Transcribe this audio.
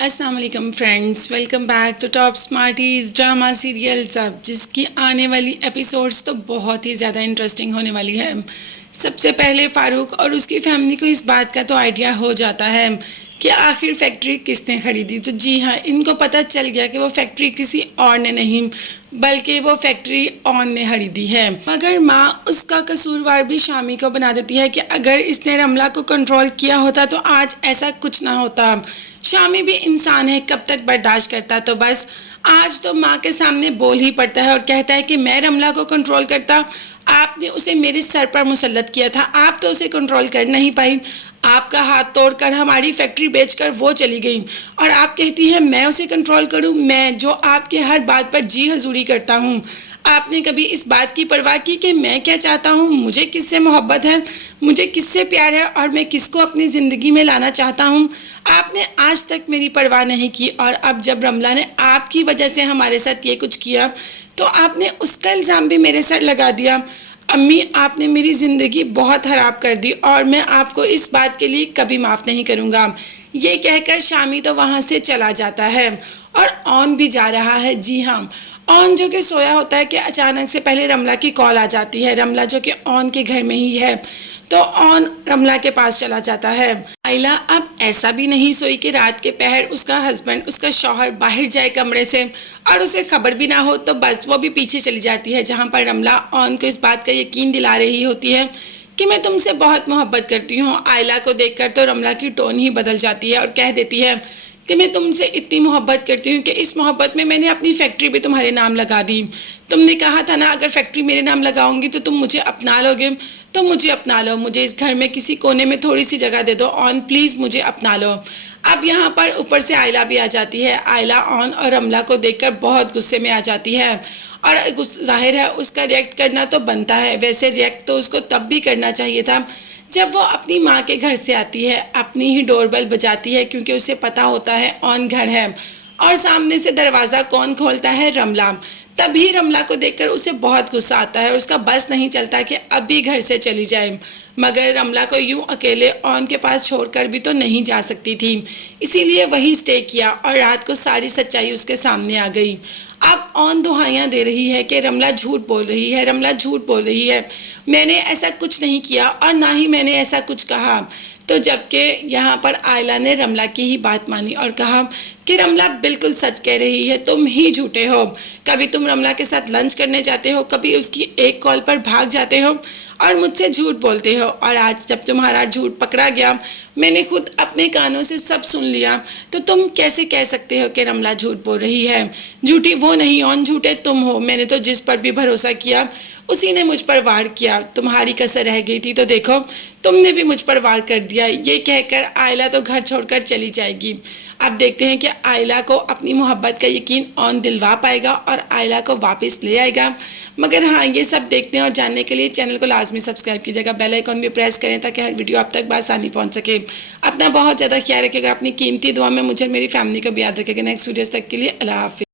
अस्सलाम वालेकुम friends, welcome back to Top Smarties drama serial सब, जिसकी आने वाली एपिसोड्स तो बहुत ही ज़्यादा इंटरेस्टिंग होने वाली है। सबसे पहले फ़ारूक और उसकी फैमिली को इस बात का तो आइडिया हो जाता है कि आखिर फैक्ट्री किसने ख़रीदी। तो जी हाँ, इनको पता चल गया कि वो फैक्ट्री किसी और ने नहीं बल्कि वो फैक्ट्री ऑन ने खरीदी है। मगर माँ उसका कसूरवार भी शामी को बना देती है कि अगर इसने रमला को कंट्रोल किया होता तो आज ऐसा कुछ ना होता। शामी भी इंसान है, कब तक बर्दाश्त करता। तो बस आज तो माँ के सामने बोल ही पड़ता है और कहता है कि मैं रमला को कंट्रोल करता, आपने उसे मेरे सर पर मुसल्लत किया था, आप तो उसे कंट्रोल कर नहीं पाई। आपका हाथ तोड़कर हमारी फैक्ट्री बेचकर वो चली गई और आप कहती हैं मैं उसे कंट्रोल करूं, मैं जो आपके हर बात पर जी हजूरी करता हूं। आपने कभी इस बात की परवाह की कि मैं क्या चाहता हूं, मुझे किससे मोहब्बत है, मुझे किससे प्यार है और मैं किसको अपनी ज़िंदगी में लाना चाहता हूं। आपने आज तक मेरी परवाह नहीं की और अब जब रमला ने आपकी वजह से हमारे साथ ये कुछ किया तो आपने उसका इल्ज़ाम भी मेरे सर लगा दिया। अम्मी, आपने मेरी ज़िंदगी बहुत ख़राब कर दी और मैं आपको इस बात के लिए कभी माफ़ नहीं करूँगा। ये कहकर शामी तो वहाँ से चला जाता है और ऑन भी जा रहा है। जी हाँ, ऑन जो कि सोया होता है कि अचानक से पहले रमला की कॉल आ जाती है। रमला जो कि ऑन के घर में ही है तो ऑन रमला के पास चला जाता है। आयला अब ऐसा भी नहीं सोई कि रात के पहर उसका हस्बैंड, उसका शौहर बाहर जाए कमरे से और उसे खबर भी ना हो, तो बस वो भी पीछे चली जाती है जहाँ पर रमला ऑन को इस बात का यकीन दिला रही होती है कि मैं तुमसे बहुत मोहब्बत करती हूँ। आयला को देखकर तो रमला की टोन ही बदल जाती है और कह देती है कि मैं तुमसे इतनी मोहब्बत करती हूँ कि इस मोहब्बत में मैंने अपनी फैक्ट्री भी तुम्हारे नाम लगा दी। तुमने कहा था ना अगर फैक्ट्री मेरे नाम लगाऊंगी तो तुम मुझे अपना लोगे, तो मुझे अपना लो, मुझे इस घर में किसी कोने में थोड़ी सी जगह दे दो ऑन, प्लीज़ मुझे अपना लो। अब यहाँ पर ऊपर से आयला भी आ जाती है। आयला ऑन और रमला को देखकर बहुत गुस्से में आ जाती है और जाहिर है उसका रिएक्ट करना तो बनता है। वैसे रिएक्ट तो उसको तब भी करना चाहिए था जब वो अपनी माँ के घर से आती है, अपनी ही डोरबेल बजाती है क्योंकि उसे पता होता है ऑन घर है और सामने से दरवाज़ा कौन खोलता है, रमला। तभी रमला को देखकर उसे बहुत गुस्सा आता है और उसका बस नहीं चलता कि अभी घर से चली जाए। मगर रमला को यूं अकेले ऑन के पास छोड़कर भी तो नहीं जा सकती थी, इसीलिए वही स्टे किया और रात को सारी सच्चाई उसके सामने आ गई। अब ऑन दुहाइयाँ दे रही है कि रमला झूठ बोल रही है, रमला झूठ बोल रही है, मैंने ऐसा कुछ नहीं किया और ना ही मैंने ऐसा कुछ कहा। तो जबकि यहाँ पर आयला ने रमला की ही बात मानी और कहा कि रमला बिल्कुल सच कह रही है, तुम ही झूठे हो। कभी तुम रमला के साथ लंच करने जाते हो, कभी उसकी एक कॉल पर भाग जाते हो और मुझसे झूठ बोलते हो। और आज जब तुम्हारा झूठ पकड़ा गया, मैंने खुद अपने कानों से सब सुन लिया, तो तुम कैसे कह सकते हो कि रमला झूठ बोल रही है। झूठी वो नहीं ऑन, झूठे तुम हो। मैंने तो जिस पर भी भरोसा किया उसी ने मुझ पर वार किया, तुम्हारी कसर रह गई थी तो देखो तुमने भी मुझ पर वार कर दिया। ये कहकर आयला तो घर छोड़कर चली जाएगी। अब देखते हैं कि आयला को अपनी मोहब्बत का यकीन ऑन दिलवा पाएगा और आयला को वापस ले आएगा। मगर हाँ, ये सब देखते हैं और जानने के लिए चैनल को लाजमी सब्सक्राइब कीजिएगा, बेल आइकॉन भी प्रेस करें ताकि हर वीडियो आप तक बआसानी पहुँच सके। अपना बहुत ज़्यादा ख्याल रखिएगा, अपनी कीमती दुआ में मुझे मेरी फैमिली को भी याद रखिएगा। नेक्स्ट वीडियोज़ तक के लिए अल्लाह हाफिज़।